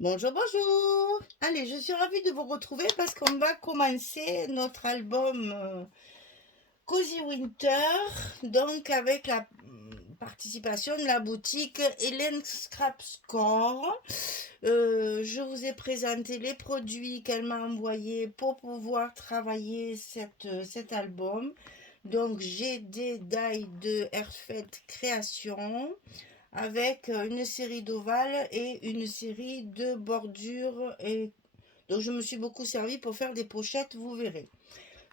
Bonjour, bonjour. Allez, je suis ravie de vous retrouver parce qu'on va commencer notre album Cozy Winter, donc avec la participation de la boutique Hélène Scrap Score. Je vous ai présenté les produits qu'elle m'a envoyés pour pouvoir travailler cet album. Donc j'ai des die de Airfed Création avec une série d'ovales et une série de bordures. Et donc je me suis beaucoup servi pour faire des pochettes, vous verrez.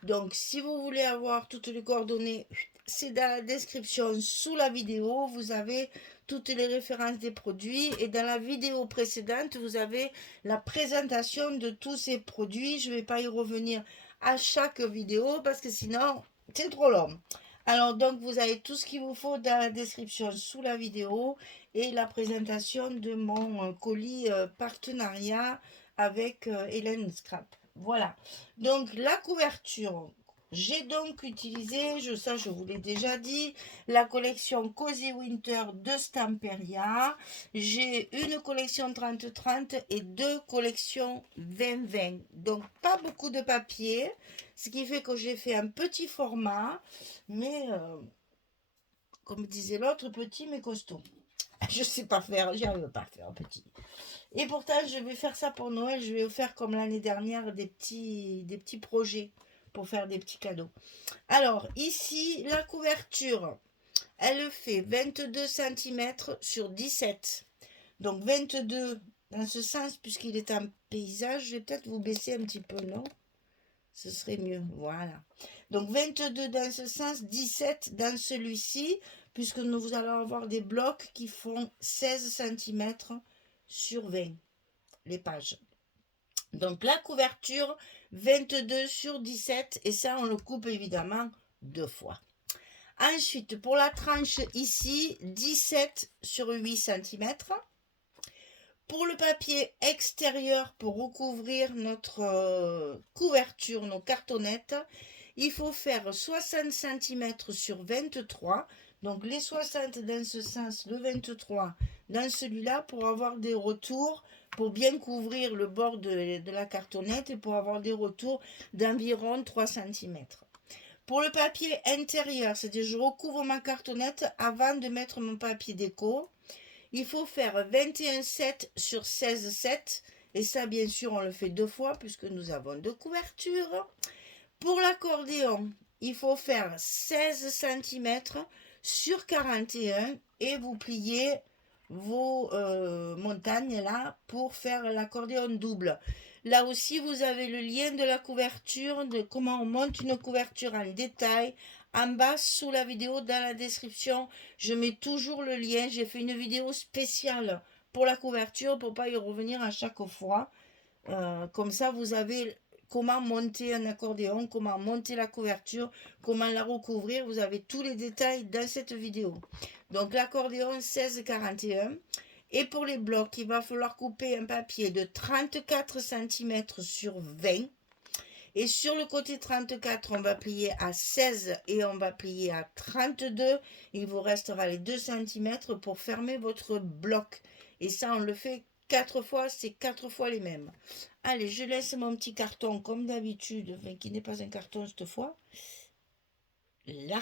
Donc si vous voulez avoir toutes les coordonnées, c'est dans la description sous la vidéo. Vous avez toutes les références des produits et dans la vidéo précédente, vous avez la présentation de tous ces produits. Je ne vais pas y revenir à chaque vidéo parce que sinon, c'est trop long. Alors donc vous avez tout ce qu'il vous faut dans la description sous la vidéo et la présentation de mon colis partenariat avec Hélène Scrap. Voilà. Donc la couverture, j'ai donc utilisé, ça je vous l'ai déjà dit, la collection Cozy Winter de Stamperia. J'ai une collection 30-30 et deux collections 20-20. Donc pas beaucoup de papier, ce qui fait que j'ai fait un petit format, mais comme disait l'autre, petit mais costaud. Je sais pas faire, j'y arrive pas à faire petit. Et pourtant, je vais faire ça pour Noël. Je vais faire comme l'année dernière des petits projets pour faire des petits cadeaux. Alors, ici, la couverture, elle fait 22 cm sur 17. Donc 22 dans ce sens, puisqu'il est un paysage. Je vais peut-être vous baisser un petit peu, non? Ce serait mieux. Voilà. Donc 22 dans ce sens, 17 dans celui-ci, puisque nous allons avoir des blocs qui font 16 cm sur 20 les pages. Donc la couverture 22 sur 17 et ça on le coupe évidemment deux fois. Ensuite pour la tranche ici 17 sur 8 cm. Pour le papier extérieur pour recouvrir notre couverture, nos cartonnettes, il faut faire 60 cm sur 23. Donc les 60 dans ce sens, le 23 dans celui-là pour avoir des retours, pour bien couvrir le bord de la cartonnette et pour avoir des retours d'environ 3 cm. Pour le papier intérieur, c'est-à-dire je recouvre ma cartonnette avant de mettre mon papier déco, il faut faire 21,7 sur 16,7. Et ça, bien sûr, on le fait deux fois puisque nous avons deux couvertures. Pour l'accordéon, il faut faire 16 cm sur 41 et vous pliez vos montagnes là pour faire l'accordéon double. Là aussi, vous avez le lien de la couverture, de comment on monte une couverture en détail. En bas, sous la vidéo, dans la description, je mets toujours le lien. J'ai fait une vidéo spéciale pour la couverture pour pas y revenir à chaque fois. Comme ça, vous avez comment monter un accordéon, comment monter la couverture, comment la recouvrir. Vous avez tous les détails dans cette vidéo. Donc l'accordéon 16-41. Et pour les blocs, il va falloir couper un papier de 34 cm sur 20. Et sur le côté 34, on va plier à 16 et on va plier à 32. Il vous restera les 2 cm pour fermer votre bloc. Et ça, on le fait 4 fois, c'est 4 fois les mêmes. Allez, je laisse mon petit carton comme d'habitude, enfin, qui n'est pas un carton cette fois. Là.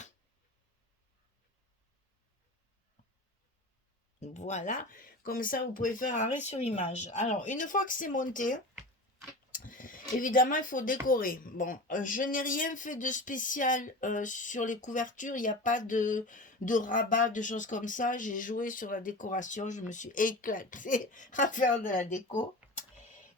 Voilà. Comme ça, vous pouvez faire arrêt sur image. Alors, une fois que c'est monté, évidemment, il faut décorer. Bon, je n'ai rien fait de spécial sur les couvertures. Il n'y a pas de rabat, de choses comme ça. J'ai joué sur la décoration. Je me suis éclatée à faire de la déco.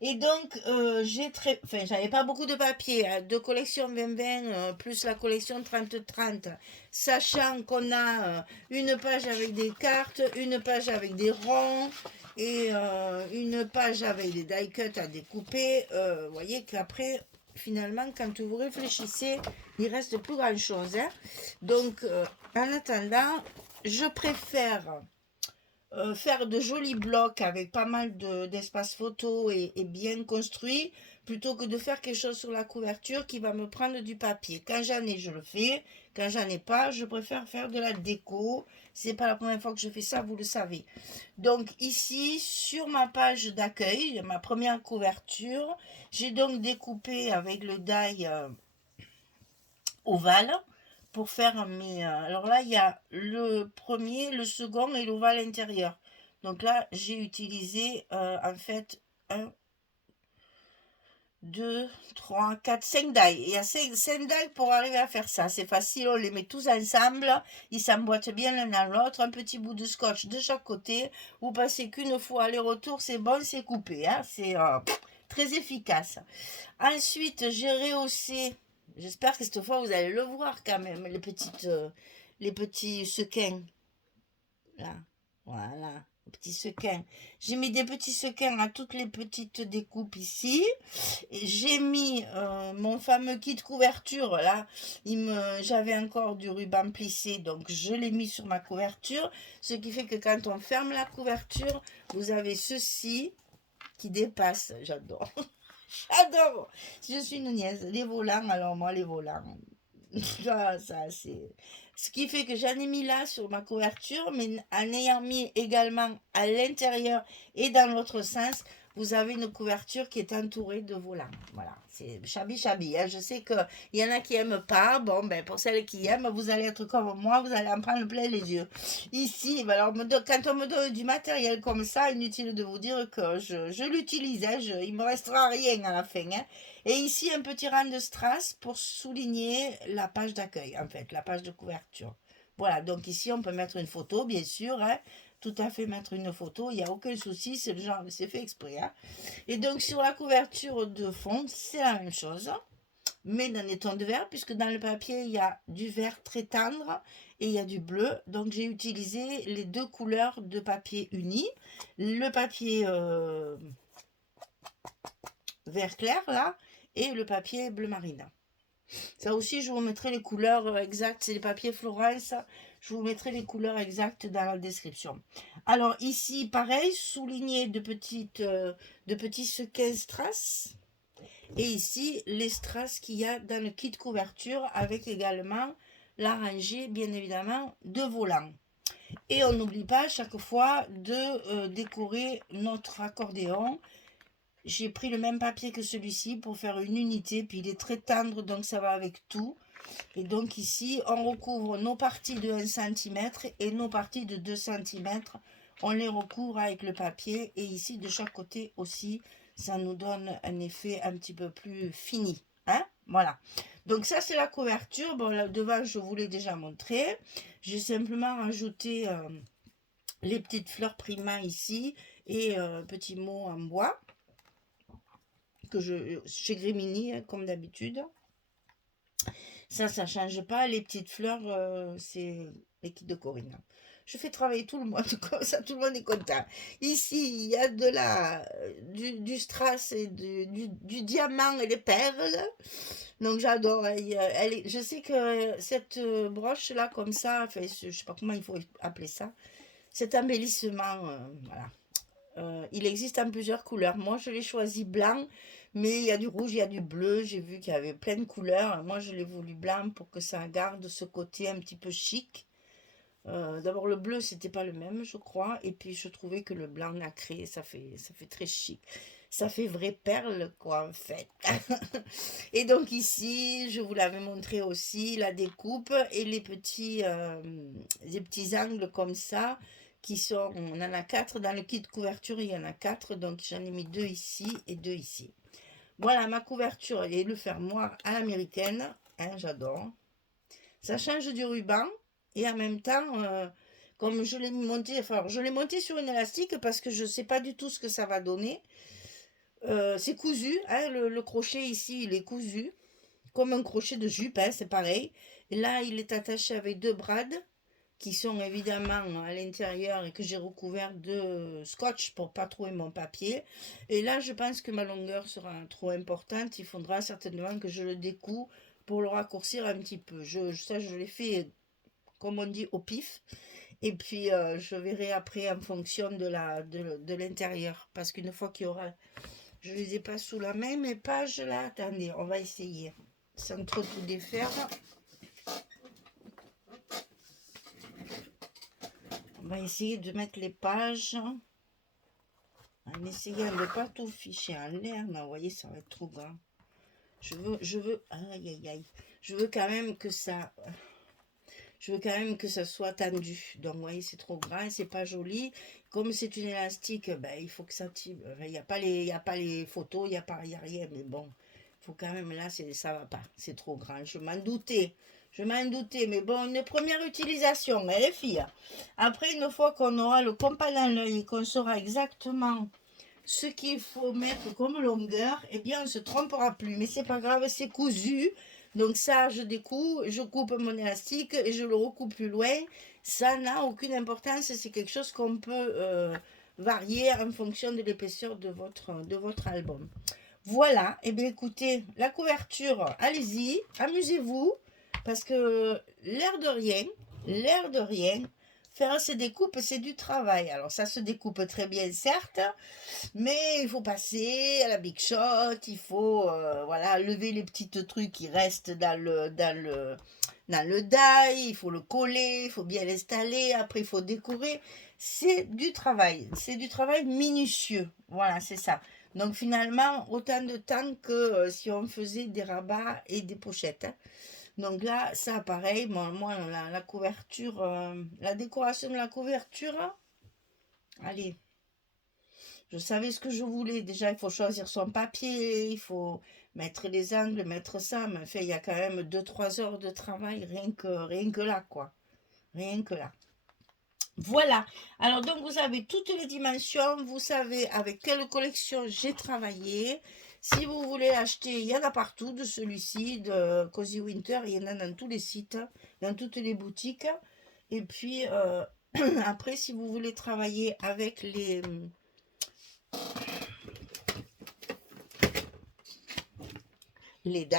Et donc, j'avais pas beaucoup de papier, hein, de collection 20-20, plus la collection 30-30, sachant qu'on a une page avec des cartes, une page avec des ronds et une page avec des die cuts à découper. Vous voyez qu'après, finalement, quand vous réfléchissez, il reste plus grand chose. Hein. Donc, en attendant, je préfère faire de jolis blocs avec pas mal d'espace photo et bien construit, plutôt que de faire quelque chose sur la couverture qui va me prendre du papier. Quand j'en ai, je le fais. Quand j'en ai pas, je préfère faire de la déco. C'est pas la première fois que je fais ça, vous le savez. Donc ici, sur ma page d'accueil, ma première couverture, j'ai donc découpé avec le die ovale pour faire mes... alors là, il y a le premier, le second et l'ovale intérieur. Donc là, j'ai utilisé en fait un, 2, 3, 4, 5 die. Il y a 5 die pour arriver à faire ça. C'est facile, on les met tous ensemble. Ils s'emboîtent bien l'un dans l'autre. Un petit bout de scotch de chaque côté. Vous passez qu'une fois aller-retour, c'est bon, c'est coupé. Hein. C'est très efficace. Ensuite, j'ai rehaussé. J'espère que cette fois, vous allez le voir quand même, les petits sequins. Là, voilà, les petits sequins. J'ai mis des petits sequins à toutes les petites découpes ici. J'ai mis mon fameux kit couverture là. J'avais encore du ruban plissé, donc je l'ai mis sur ma couverture. Ce qui fait que quand on ferme la couverture, vous avez ceci qui dépasse. J'adore. J'adore. Je suis une nièce. Les volants, alors moi, les volants. Ça, c'est... Ce qui fait que j'en ai mis là sur ma couverture, mais en ayant mis également à l'intérieur et dans l'autre sens, vous avez une couverture qui est entourée de volants. Voilà, c'est chabi. Hein. Je sais qu'il y en a qui n'aiment pas. Bon, ben pour celles qui aiment, vous allez être comme moi, vous allez en prendre plein les yeux. Ici, ben alors, quand on me donne du matériel comme ça, inutile de vous dire que je l'utilise. Hein, il ne me restera rien à la fin. Hein. Et ici, un petit rang de strass pour souligner la page d'accueil, en fait, la page de couverture. Voilà, donc ici, on peut mettre une photo, bien sûr, hein, tout à fait mettre une photo, il n'y a aucun souci, c'est le genre, c'est fait exprès. Hein. Et donc, sur la couverture de fond, c'est la même chose, mais dans des tons de vert, puisque dans le papier, il y a du vert très tendre et il y a du bleu. Donc, j'ai utilisé les deux couleurs de papier uni. Le papier vert clair, là, et le papier bleu marine. Ça aussi, je vous mettrai les couleurs exactes. C'est les papiers Florence. Je vous mettrai les couleurs exactes dans la description. Alors ici, pareil, souligné de petits sequins strass. Et ici, les strass qu'il y a dans le kit couverture avec également la rangée, bien évidemment, de volants. Et on n'oublie pas à chaque fois de décorer notre accordéon. J'ai pris le même papier que celui-ci pour faire une unité, puis il est très tendre, donc ça va avec tout. Et donc ici, on recouvre nos parties de 1 cm et nos parties de 2 cm. On les recouvre avec le papier, et ici, de chaque côté aussi, ça nous donne un effet un petit peu plus fini. Hein? Voilà. Donc ça, c'est la couverture. Bon, là, devant, je vous l'ai déjà montré. J'ai simplement rajouté les petites fleurs Prima ici et petits mots en bois que chez Grimini, hein, comme d'habitude. Ça change pas. Les petites fleurs, c'est l'équipe de Corinne. Je fais travailler tout le monde, comme ça tout le monde est content. Ici, il y a du strass et du diamant et des perles. Donc j'adore. Je sais que cette broche-là, comme ça, enfin, je sais pas comment il faut appeler ça, cet embellissement, voilà. Il existe en plusieurs couleurs. Moi, je l'ai choisi blanc, mais il y a du rouge, il y a du bleu. J'ai vu qu'il y avait plein de couleurs. Moi, je l'ai voulu blanc pour que ça garde ce côté un petit peu chic. D'abord, le bleu, c'était pas le même, je crois. Et puis, je trouvais que le blanc nacré, ça fait très chic. Ça fait vraie perle, quoi, en fait. Et donc, ici, je vous l'avais montré aussi, la découpe et les petits angles comme ça qui sont, on en a 4 dans le kit couverture, il y en a 4, donc j'en ai mis 2 ici et 2 ici. Voilà ma couverture et le fermoir à l'américaine, hein, j'adore. Ça change du ruban et en même temps, comme je l'ai monté, enfin je l'ai monté sur une élastique parce que je ne sais pas du tout ce que ça va donner. C'est cousu, hein, le crochet ici il est cousu, comme un crochet de jupe, hein, c'est pareil. Et là il est attaché avec 2 brades qui sont évidemment à l'intérieur et que j'ai recouvert de scotch pour pas trouver mon papier. Et là, je pense que ma longueur sera trop importante. Il faudra certainement que je le découpe pour le raccourcir un petit peu. Ça, je l'ai fait, comme on dit, au pif. Et puis, je verrai après en fonction de l'intérieur. Parce qu'une fois qu'il y aura... Je les ai pas sous la main, mes pages là. Attendez, on va essayer. Sans trop tout défaire. On va essayer de mettre les pages. En essayant de ne pas tout ficher en l'air. Non, vous voyez, ça va être trop grand. Je veux, aïe, aïe, aïe. Je veux quand même que ça... Je veux quand même que ça soit tendu. Donc, vous voyez, c'est trop grand et c'est pas joli. Comme c'est une élastique, ben, il faut que ça tire. Il n'y a pas les photos, il n'y a rien. Mais bon, il faut quand même, là, ça va pas. C'est trop grand. Je m'en doutais. Je m'en doutais. Mais bon, une première utilisation, hein, les filles. Après, une fois qu'on aura le compas dans l'œil et qu'on saura exactement ce qu'il faut mettre comme longueur, eh bien, on ne se trompera plus. Mais c'est pas grave, c'est cousu. Donc ça, je découpe, je coupe mon élastique et je le recoupe plus loin. Ça n'a aucune importance, c'est quelque chose qu'on peut varier en fonction de l'épaisseur de votre album. Voilà, et bien écoutez, la couverture, allez-y, amusez-vous, parce que l'air de rien, faire ces découpes, c'est du travail. Alors ça se découpe très bien, certes, mais il faut passer à la big shot, il faut voilà, lever les petits trucs qui restent dans le die, il faut le coller, il faut bien l'installer, après il faut décorer. C'est du travail minutieux. Voilà, c'est ça. Donc finalement, autant de temps que si on faisait des rabats et des pochettes. Hein. Donc là, ça pareil, moi la couverture, la décoration de la couverture, allez, je savais ce que je voulais. Déjà, il faut choisir son papier, il faut mettre les angles, mettre ça. Mais enfin, il y a quand même 2-3 heures de travail, rien que là, quoi. Rien que là. Voilà. Alors, donc, vous avez toutes les dimensions. Vous savez avec quelle collection j'ai travaillé. Si vous voulez acheter, il y en a partout de celui-ci, de Cozy Winter. Il y en a dans tous les sites, dans toutes les boutiques. Et puis, après, si vous voulez travailler avec les die.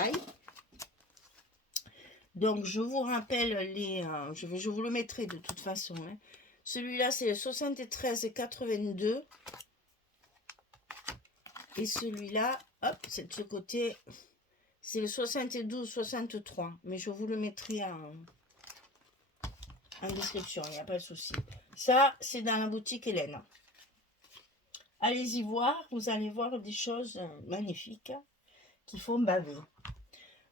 Donc, je vous rappelle je vous le mettrai de toute façon. Hein. Celui-là, c'est le 73,82. Et celui-là, hop, c'est de ce côté, c'est le 72,63. Mais je vous le mettrai en description, il n'y a pas de souci. Ça, c'est dans la boutique Hélène. Allez-y voir, vous allez voir des choses magnifiques qui font baver.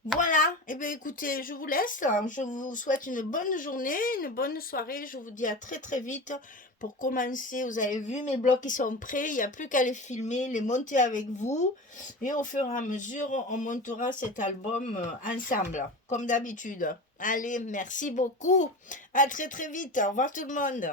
Voilà, et bien écoutez, je vous laisse, je vous souhaite une bonne journée, une bonne soirée, je vous dis à très très vite. Pour commencer, vous avez vu, mes blocs ils sont prêts, il n'y a plus qu'à les filmer, les monter avec vous, et au fur et à mesure, on montera cet album ensemble, comme d'habitude. Allez, merci beaucoup, à très très vite, au revoir tout le monde.